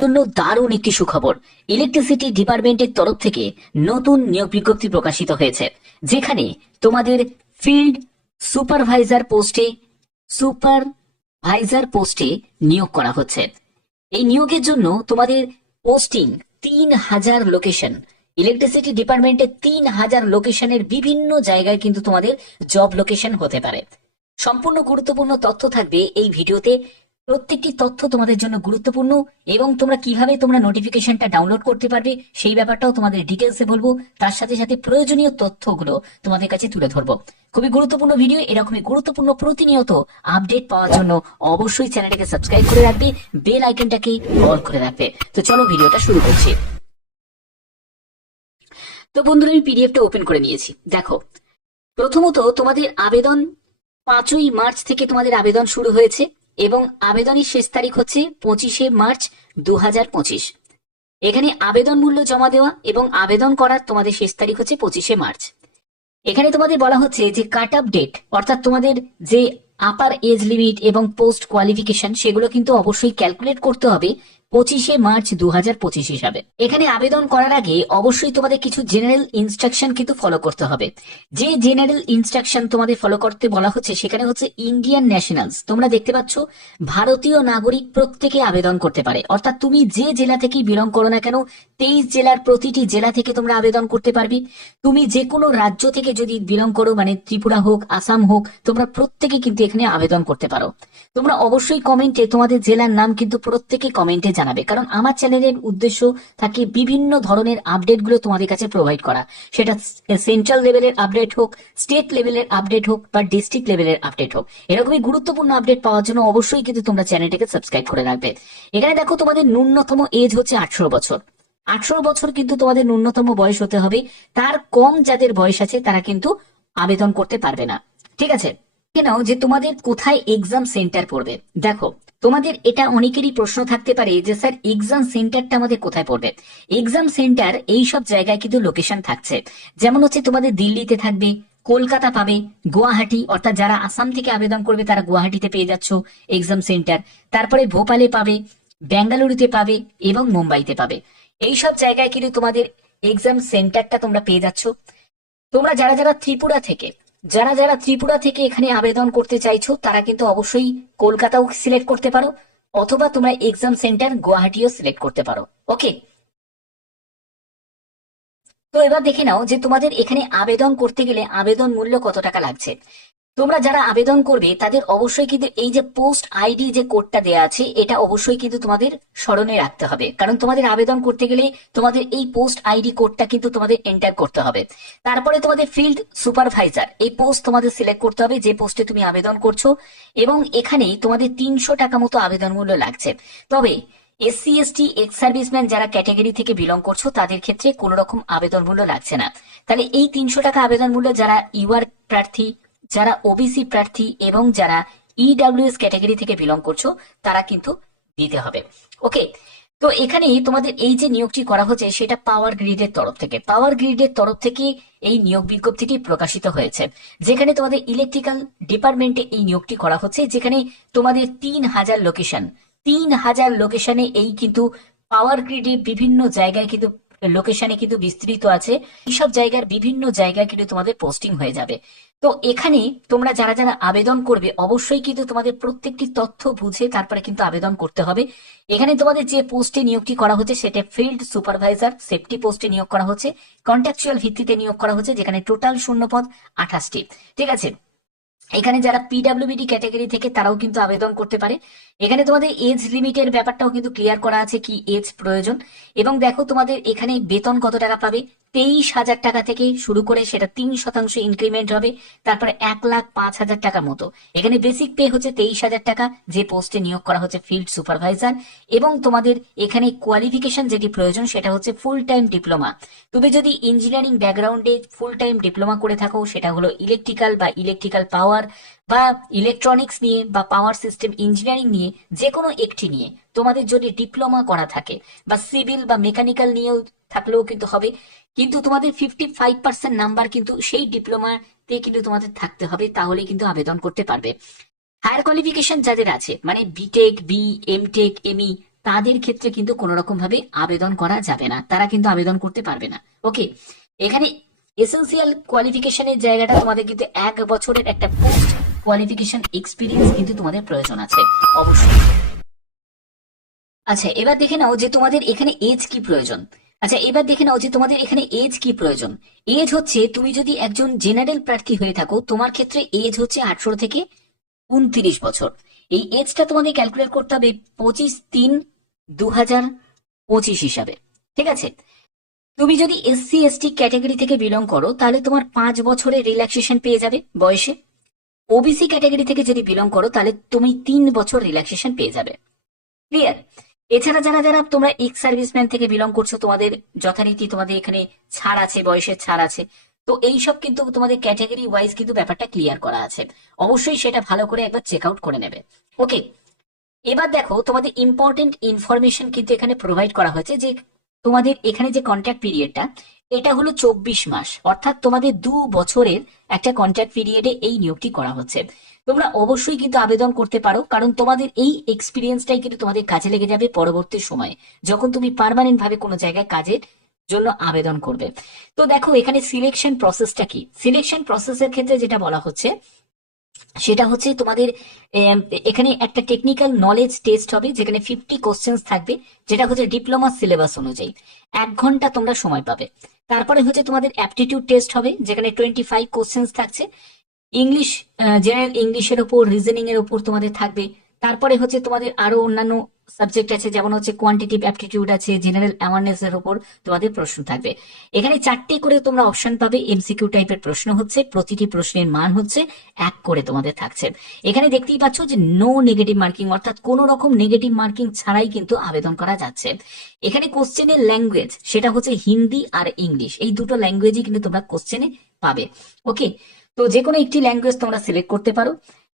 জন্য দারুণ একটি সুখবর। ইলেকট্রিসিটি ডিপার্টমেন্টের তরফ থেকে নতুন নিয়োগ বিজ্ঞপ্তি প্রকাশিত হয়েছে, যেখানে তোমাদের ফিল্ড সুপারভাইজার পোস্টে সুপারভাইজার পোস্টে নিয়োগ করা হচ্ছে। এই নিয়োগের জন্য তোমাদের পোস্টিং তিন হাজার লোকেশন ইলেকট্রিসিটি ডিপার্টমেন্টের তিন হাজার লোকেশনের বিভিন্ন জায়গায় কিন্তু তোমাদের জব লোকেশন হতে পারে। সম্পূর্ণ গুরুত্বপূর্ণ তথ্য থাকবে এই ভিডিওতে। প্রত্যেকটি তথ্য তোমাদের জন্য গুরুত্বপূর্ণ এবং তোমরা কীভাবে তোমরা নোটিফিকেশনটা ডাউনলোড করতে পারবে সেই ব্যাপারটাও তোমাদের ডিটেলসে বলব। তার সাথে সাথে প্রয়োজনীয় তথ্যগুলো তোমাদের কাছে তুলে ধরবো। খুবই গুরুত্বপূর্ণ ভিডিও এরকমই গুরুত্বপূর্ণ প্রতিনিয়ত আপডেট পাওয়ার জন্য অবশ্যই চ্যানেলটাকে সাবস্ক্রাইব করে রাখবে বেল আইকনটাকে অল করে রাখবে। তো চলো ভিডিওটা শুরু করছি। তো বন্ধুরা, আমি পিডিএফটা ওপেন করে নিয়েছি। দেখো, প্রথমত তোমাদের আবেদন পাঁচই মার্চ থেকে তোমাদের আবেদন শুরু হয়েছে। এবং আবেদনের শেষ তারিখ হচ্ছে পঁচিশে মার্চ দু হাজার পঁচিশ। এখানে আবেদন মূল্য জমা দেওয়া এবং আবেদন করার তোমাদের শেষ তারিখ হচ্ছে পঁচিশে মার্চ। এখানে তোমাদের বলা হচ্ছে যে কাট আপ ডেট অর্থাৎ তোমাদের যে আপার এজ লিমিট এবং পোস্ট কোয়ালিফিকেশন সেগুলো কিন্তু অবশ্যই ক্যালকুলেট করতে হবে পঁচিশে মার্চ দু হাজার পঁচিশ হিসাবে। এখানে আবেদন করার আগে অবশ্যই তোমাদের কিছু জেনারেল ইনস্ট্রাকশন কিন্তু ফলো করতে হবে। যে জেনারেল ইনস্ট্রাকশন তোমাদের ফলো করতে বলা হচ্ছে, সেখানে হচ্ছে ইন্ডিয়ান ন্যাশনালস তোমরা দেখতে পাচ্ছ, ভারতীয় নাগরিক প্রত্যেকে আবেদন করতে পারে। অর্থাৎ তুমি যে জেলা থেকেই বিলং করো না কেন, তেইশ জেলার প্রতিটি জেলা থেকে তোমরা আবেদন করতে পারবে। তুমি যে কোনো রাজ্য থেকে যদি বিলং করো মানে ত্রিপুরা হোক, আসাম হোক, তোমরা প্রত্যেকে কিন্তু এখানে আবেদন করতে পারো। তোমরা অবশ্যই কমেন্টে তোমাদের জেলার নাম কিন্তু প্রত্যেকে কমেন্টে জানাবে। কারণ আমার চ্যানেলের উদ্দেশ্য থাকে বিভিন্ন ধরনের আপডেটগুলো তোমাদের কাছে প্রোভাইড করা। সেটা সেন্ট্রাল লেভেলের আপডেট হোক স্টেট লেভেলের আপডেট হোক বা ডিস্ট্রিক্ট লেভেলের আপডেট হোক। এরকমই গুরুত্বপূর্ণ আপডেট পাওয়ার জন্য অবশ্যই কিন্তু তোমরা চ্যানেলটাকে সাবস্ক্রাইব করে রাখবে। এখানে দেখো তোমাদের ন্যূনতম এজ হচ্ছে আঠারো বছর। আঠারো বছর কিন্তু তোমাদের ন্যূনতম বয়স হতে হবে। তার কম যাদের বয়স আছে তারা কিন্তু আবেদন করতে পারবে না। ঠিক আছে? নাও যে তোমাদের কোথায় এক্সাম সেন্টার পড়বে। দেখো, তোমাদের এটা অনেকেরই প্রশ্ন থাকতে পারে যে, স্যার এক্সাম সেন্টারটা আমাদের কোথায় পড়বে? এক্সাম সেন্টার এই সব জায়গায় কিন্তু লোকেশন থাকছে। যেমন হচ্ছে তোমাদের দিল্লিতে থাকবে, কলকাতা পাবে, গুয়াহাটি, অর্থাৎ যারা আসাম থেকে আবেদন করবে, তারা গুয়াহাটিতে পেয়ে যাচ্ছ এক্সাম সেন্টার তারপরে ভোপালে পাবে বেঙ্গালুরুতে পাবে এবং মুম্বাইতে পাবে। এই সব জায়গায় কিন্তু তোমাদের এক্সাম সেন্টারটা তোমরা পেয়ে যাচ্ছ। তোমরা যারা যারা ত্রিপুরা থেকে যারা যারা ত্রিপুরা থেকে এখানে আবেদন করতে চাইছো, তারা কিন্তু অবশ্যই কলকাতাও সিলেক্ট করতে পারো, অথবা তোমরা এক্সাম সেন্টার গুয়াহাটিও সিলেক্ট করতে পারো। ওকে তো এবার দেখে নাও যে তোমাদের এখানে আবেদন করতে গেলে আবেদন মূল্য কত টাকা লাগছে। তোমরা যারা আবেদন করবে, তাদের অবশ্যই কিন্তু এই যে পোস্ট আইডি যে কোডটা দেয়া আছে, এটা অবশ্যই কিন্তু তোমাদের স্মরণে রাখতে হবে। কারণ তোমাদের আবেদন করতে গেলে তোমাদের এই পোস্ট আইডি কোডটা কিন্তু তোমাদের এন্টার করতে হবে। তারপরে তোমাদের ফিল্ড সুপারভাইজার এই পোস্ট তোমাদের সিলেক্ট করতে হবে, যে পোস্টে তুমি আবেদন করছ, এবং এখানেই তোমাদের তিনশো টাকা মতো আবেদন মূল্য লাগছে। তবে এসসি এসটি এক্স সার্ভিসম্যান যারা ক্যাটাগরি থেকে বিলং করছ, তাদের ক্ষেত্রে কোনো রকম আবেদন মূল্য লাগছে না। তাহলে এই তিনশো টাকা আবেদন মূল্য যারা ইউআর প্রার্থী যারা ওবিসি প্রার্থী এবং যারা ইডাব্লিউএস ক্যাটাগরি থেকে বিলং করছ, তারা কিন্তু দিতে হবে। ওকে তো এখানে তোমাদের এই যে নিয়োগটি করা হচ্ছে, সেটা পাওয়ার গ্রিডের তরফ থেকে। পাওয়ার গ্রিডের তরফ থেকে এই নিয়োগ বিজ্ঞপ্তিটি প্রকাশিত হয়েছে। যেখানে তোমাদের ইলেকট্রিক্যাল ডিপার্টমেন্টে এই নিয়োগটি করা হচ্ছে, যেখানে তোমাদের তিন হাজার লোকেশন তিন হাজার লোকেশনে এই কিন্তু পাওয়ার গ্রিডে বিভিন্ন জায়গায় কিন্তু লোকেশনে কিন্তু বিস্তৃত আছে। এইসব জায়গার বিভিন্ন জায়গায় কিন্তু তোমাদের পোস্টিং হয়ে যাবে। তো এখানে তোমরা যারা যারা আবেদন করবে, অবশ্যই কিন্তু তোমাদের প্রত্যেকটি তথ্য বুঝে তারপরে কিন্তু আবেদন করতে হবে। এখানে তোমাদের যে পোস্টে নিয়োগটি করা হচ্ছে, সেটা ফিল্ড সুপারভাইজার সেফটি পোস্টে নিয়োগ করা হচ্ছে। কন্ট্রাকচুয়াল ভিত্তিতে নিয়োগ করা হচ্ছে, যেখানে টোটাল শূন্যপদ আঠাশটি। ঠিক আছে? এখানে যারা পিডাব্লিউবিডি ক্যাটাগরি থেকে তারাও কিন্তু আবেদন করতে পারে। এখানে তোমাদের এজ লিমিটের ব্যাপারটাও কিন্তু ক্লিয়ার করা আছে কি এজ প্রয়োজন। এবং দেখো তোমাদের এখানে বেতন কত টাকা পাবে? তেইশ হাজার টাকা থেকে শুরু করে সেটা তিন শতাংশ ইনক্রিমেন্ট হবে, তারপরে এক লাখ পাঁচ হাজার টাকা মতো। এখানে বেসিক পে হচ্ছে তেইশ হাজার টাকা, যে পোস্টে নিয়োগ করা হচ্ছে ফিল্ড সুপারভাইজার এবং তোমাদের এখানে কোয়ালিফিকেশন যেটি প্রয়োজন, সেটা হচ্ছে ফুল টাইম ডিপ্লোমা তুমি যদি ইঞ্জিনিয়ারিং ব্যাকগ্রাউন্ডে ফুল টাইম ডিপ্লোমা করে থাকো, সেটা হলো ইলেকট্রিক্যাল বা ইলেকট্রিক্যাল পাওয়ার বা ইলেকট্রনিক্স নিয়ে বা পাওয়ার সিস্টেম ইঞ্জিনিয়ারিং নিয়ে যে কোনো একটি নিয়ে তোমাদের যদি ডিপ্লোমা করা থাকে, বা সিভিল বা মেকানিক্যাল নিয়েও থাকলেও কিন্তু হবে। কিন্তু তোমাদের ফিফটি ফাইভ পার্সেন্ট নাম্বার কিন্তু সেই ডিপ্লোমাতে কিন্তু তোমাদের থাকতে হবে, তাহলে কিন্তু আবেদন করতে পারবে। হায়ার কোয়ালিফিকেশন যাদের আছে মানে বিটেক বি এমটেক এমই তাদের ক্ষেত্রে কিন্তু কোনো রকম ভাবে আবেদন করা যাবে না, তারা কিন্তু আবেদন করতে পারবে না। ওকে এখানে এসেন্সিয়াল কোয়ালিফিকেশনের জায়গাটা তোমাদের কিন্তু এক বছরের একটা পোস্ট কোয়ালিফিকেশন এক্সপিরিয়েন্স কিন্তু তোমাদের প্রয়োজন আছে, অবশ্যই। আচ্ছা এবার দেখে নাও যে তোমাদের এখানে এজ কি প্রয়োজন। আচ্ছা এবার দেখে নাও যে তোমাদের এখানে এজ কি প্রয়োজন। এজ হচ্ছে তুমি যদি একজন জেনারেল প্রার্থী হয়ে থাকো, তোমার ক্ষেত্রে এজ হচ্ছে আঠারো থেকে উনত্রিশ বছর। এই এজটা তোমাদের ক্যালকুলেট করতে হবে পঁচিশ তিন দু হাজার পঁচিশ হিসাবে। ঠিক আছে? তুমি যদি এসসি এসটি ক্যাটাগরি থেকে বিলং করো, তাহলে তোমার পাঁচ বছরের রিল্যাক্সেশন পেয়ে যাবে বয়সে। ওবিসি ক্যাটাগরি থেকে যদি বিলং করো, তাহলে তুমি তিন বছর রিল্যাক্সেশন পেয়ে যাবে। ক্লিয়ার এছাড়া যারা যারা তোমরা এক্স সার্ভিসম্যান থেকে বিলং করছ, তোমাদের যথারীতি তোমাদের এখানে ছাড় আছে, বয়সের ছাড় আছে। তো এইসব কিন্তু তোমাদের ক্যাটাগরি ওয়াইজ কিন্তু ব্যাপারটা ক্লিয়ার করা আছে। অবশ্যই সেটা ভালো করে একবার চেক আউট করে নেবে। ওকে এবার দেখো, তোমাদের ইম্পর্টেন্ট ইনফরমেশন কিন্তু এখানে প্রোভাইড করা হয়েছে যে তোমাদের এখানে যে কন্ট্যাক্ট পিরিয়ডটা এটা হলো চব্বিশ মাস। অর্থাৎ তোমাদের দু বছরের একটা কন্ট্যাক্ট পিরিয়ডে এই নিয়োগটি করা হচ্ছে। তোমরা অবশ্যই কিন্তু আবেদন করতে পারো, কারণ তোমাদের এই এক্সপিরিয়েন্সটাই কিন্তু তোমাদের কাজে লেগে যাবে পরবর্তী সময়ে, যখন তুমি পার্মানেন্ট ভাবে কোনো জায়গায় কাজের জন্য আবেদন করবে। তো দেখো, এখানে সিলেকশন প্রসেসটা কি? সিলেকশন প্রসেসের ক্ষেত্রে যেটা বলা হচ্ছে, সেটা হচ্ছে তোমাদের এখানে একটা টেকনিক্যাল নলেজ টেস্ট হবে, যেখানে ফিফটি কোশ্চেন্স থাকবে, যেটা হচ্ছে ডিপ্লোমা সিলেবাস অনুযায়ী। এক ঘণ্টা তোমরা সময় পাবে। তারপরে হচ্ছে তোমাদের অ্যাপটিটিউড টেস্ট হবে, যেখানে টোয়েন্টি ফাইভ কোশ্চেন্স থাকছে। ইংলিশ জেনারেল ইংলিশের ওপর রিজনিং এর ওপর তোমাদের থাকবে। তারপরে হচ্ছে তোমাদের আরও অন্যান্য সাবজেক্ট আছে, যেমন হচ্ছে কোয়ান্টিটিভ অ্যাপটিটিউড আছে জেনারেল অ্যাওয়ারনেস এর ওপর তোমাদের প্রশ্ন থাকবে। এখানে চারটি করে তোমরা অপশন পাবে এমসিকিউ টাইপের প্রশ্ন হচ্ছে, প্রতিটি প্রশ্নের মান হচ্ছে এক করে তোমাদের থাকছে। এখানে দেখতেই পাচ্ছ যে নো নেগেটিভ মার্কিং অর্থাৎ কোনো রকম নেগেটিভ মার্কিং ছাড়াই কিন্তু আবেদন করা যাচ্ছে। এখানে কোশ্চেনের ল্যাঙ্গুয়েজ সেটা হচ্ছে হিন্দি আর ইংলিশ এই দুটো ল্যাঙ্গুয়েজই কিন্তু তোমরা কোশ্চেনে পাবে। ওকে তো যে কোনো একটি ল্যাঙ্গুয়েজ তোমরা সিলেক্ট করতে পারো।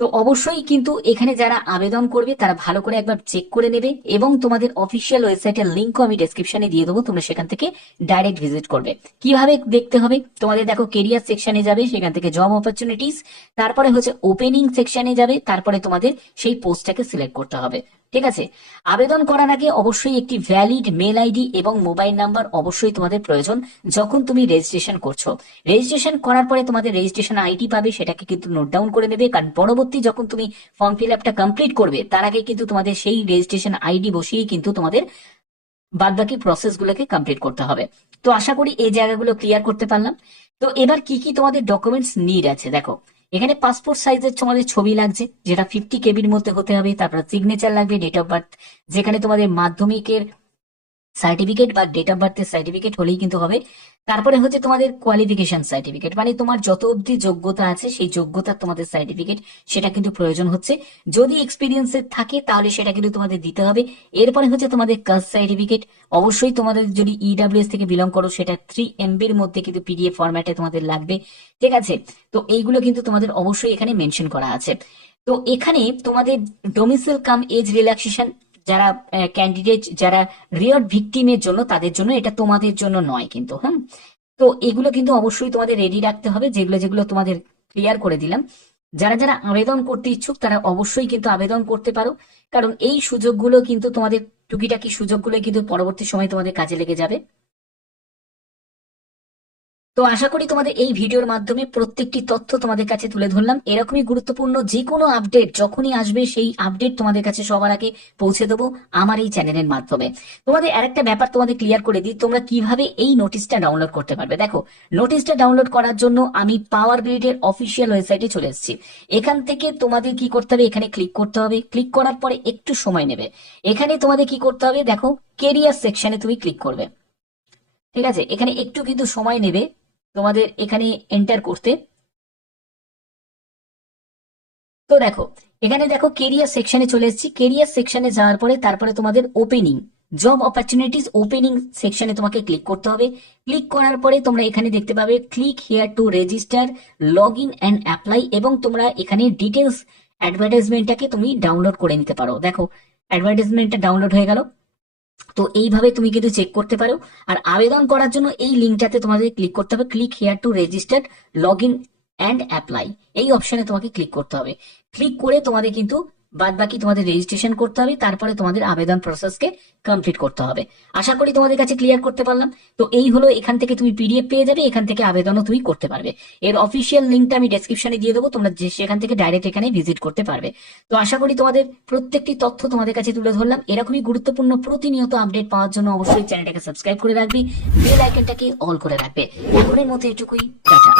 তো অবশ্যই কিন্তু এখানে যারা আবেদন করবে, তারা ভালো করে একবার চেক করে নেবে এবং তোমাদের অফিসিয়াল ওয়েবসাইটের লিঙ্কও আমি ডেসক্রিপশনে দিয়ে দেবো, তোমরা সেখান থেকে ডাইরেক্ট ভিজিট করবে। কীভাবে দেখতে হবে? তোমাদের দেখো কেরিয়ার সেকশনে যাবে, সেখান থেকে জব অপরচুনিটিস তারপরে হচ্ছে ওপেনিং সেকশনে যাবে, তারপরে তোমাদের সেই পোস্টটাকে সিলেক্ট করতে হবে। ঠিক আছে? আবেদন করার আগে অবশ্যই একটি ভ্যালিড মেল আইডি এবং মোবাইল নাম্বার অবশ্যই তোমাদের প্রয়োজন যখন তুমি রেজিস্ট্রেশন করছ। রেজিস্ট্রেশন করার পরে তোমাদের রেজিস্ট্রেশন আইডি পাবে, সেটাকে কিন্তু নোট ডাউন করে নেবে কারণ পরবর্তী যখন তুমি ফর্ম ফিল আপটা কমপ্লিট করবে, তার আগে কিন্তু তোমাদের সেই রেজিস্ট্রেশন আইডি বসিয়েই কিন্তু তোমাদের বাদবাকি প্রসেস গুলোকে কমপ্লিট করতে হবে। তো আশা করি এই জায়গাগুলো ক্লিয়ার করতে পারলাম। তো এবার কি কি তোমাদের ডকুমেন্টস নিড আছে? দেখো এখানে পাসপোর্ট সাইজের তোমাদের ছবি লাগছে, যেটা ফিফটি কেবির মধ্যে হতে হবে, তারপর সিগনেচার লাগবে ডেট অফ বার্থ যেখানে তোমাদের মাধ্যমিকের সার্টিফিকেট বা ডেট অফ বার্থের সার্টিফিকেট হলেই কিন্তু হবে। তারপরে হচ্ছে তোমাদের কোয়ালিফিকেশন সার্টিফিকেট মানে তোমার যত অবধি যোগ্যতা আছে, সেই যোগ্যতার তোমাদের সার্টিফিকেট সেটা কিন্তু প্রয়োজন হচ্ছে। যদি এক্সপিরিয়েন্সের থাকে, তাহলে সেটা কিন্তু তোমাদের দিতে হবে। এরপরে হচ্ছে তোমাদের কাস্ট সার্টিফিকেট অবশ্যই তোমাদের যদি ইডাব্লিউএস থেকে বিলং করো, সেটা থ্রি এমবির মধ্যে কিন্তু পিডিএফ ফরম্যাটে তোমাদের লাগবে। ঠিক আছে? তো এইগুলো কিন্তু তোমাদের অবশ্যই এখানে মেনশন করা আছে। তো এখানে তোমাদের ডোমিসিল কাম এজ রিল্যাক্সেশন যারা ক্যান্ডিডেট যারা রিয়ার ভিকটিমের জন্য, তাদের জন্য এটা তোমাদের জন্য নয় কিন্তু হ্যাঁ তো এগুলো কিন্তু অবশ্যই তোমাদের রেডি রাখতে হবে, যেগুলো যেগুলো তোমাদের ক্লিয়ার করে দিলাম। যারা যারা আবেদন করতে ইচ্ছুক, তারা অবশ্যই কিন্তু আবেদন করতে পারো। কারণ এই সুযোগগুলো কিন্তু তোমাদের টুকিটাকি সুযোগগুলো কিন্তু পরবর্তী সময় তোমাদের কাজে লেগে যাবে। তো আশা করি তোমাদের এই ভিডিওর মাধ্যমে প্রত্যেকটি তথ্য তোমাদের কাছে তুলে ধরলাম। এরকমই গুরুত্বপূর্ণ যে কোনো আপডেট যখনই আসবে, সেই আপডেট তোমাদের কাছে সবার আগে পৌঁছে দেবো আমার এই চ্যানেলের মাধ্যমে। তোমাদের আরেকটা ব্যাপার তোমাদের ক্লিয়ার করে দিই, তোমরা কীভাবে এই নোটিশটা ডাউনলোড করতে পারবে? দেখো নোটিশটা ডাউনলোড করার জন্য আমি পাওয়ার গ্রিডের অফিসিয়াল ওয়েবসাইটে চলে এসেছি। এখান থেকে তোমাদের কি করতে হবে? এখানে ক্লিক করতে হবে। ক্লিক করার পরে একটু সময় নেবে। এখানে তোমাদের কি করতে হবে? দেখো কেরিয়ার সেকশনে তুমি ক্লিক করবে। ঠিক আছে? এখানে একটু কিন্তু সময় নেবে। তোমাদের এখানে এন্টার করতে। তো দেখো, এখানে দেখো কেরিয়ার সেকশনে চলে এসেছি। কেরিয়ার সেকশনে যাওয়ার পরে তারপরে তোমাদের ওপেনিং জব অপরচুনিটিস ওপেনিং সেকশনে তোমাকে ক্লিক করতে হবে। ক্লিক করার পরে তোমরা এখানে দেখতে পাবে click here to register log in and apply এবং তোমরা এখানে ডিটেলস অ্যাডভার্টাইজমেন্টটাকে তুমি ডাউনলোড করে নিতে পারো। দেখো অ্যাডভার্টাইজমেন্টটা ডাউনলোড হয়ে গেল। তো এইভাবে তুমি কিন্তু চেক করতে পারো। আর আবেদন করার জন্য এই লিঙ্কটাতে তোমাদের ক্লিক করতে হবে। Click here to register log in and apply এই অপশনে তোমাকে ক্লিক করতে হবে। ক্লিক করে তোমাদের কিন্তু বাদ বাকি তোমাদের রেজিস্ট্রেশন করতে হবে, তারপরে তোমাদের আবেদন প্রসেসকে কমপ্লিট করতে হবে। আশা করি তোমাদের কাছে ক্লিয়ার করতে পারলাম। তো এই হলো, এখান থেকে তুমি পিডিএফ পেয়ে যাবে, এখান থেকে আবেদনও তুমি করতে পারবে। এর অফিসিয়াল লিঙ্কটা আমি ডেসক্রিপশনে দিয়ে দেবো, তোমরা সেখান থেকে ডাইরেক্ট এখানে ভিজিট করতে পারবে। তো আশা করি তোমাদের প্রত্যেকটি তথ্য তোমাদের কাছে তুলে ধরলাম। এরকমই গুরুত্বপূর্ণ প্রতিনিয়ত আপডেট পাওয়ার জন্য অবশ্যই চ্যানেলটাকে সাবস্ক্রাইব করে রাখবি। বেল আইকনটাকে অল করে রাখবে। এখনের মতো এটুকুই, টাটা।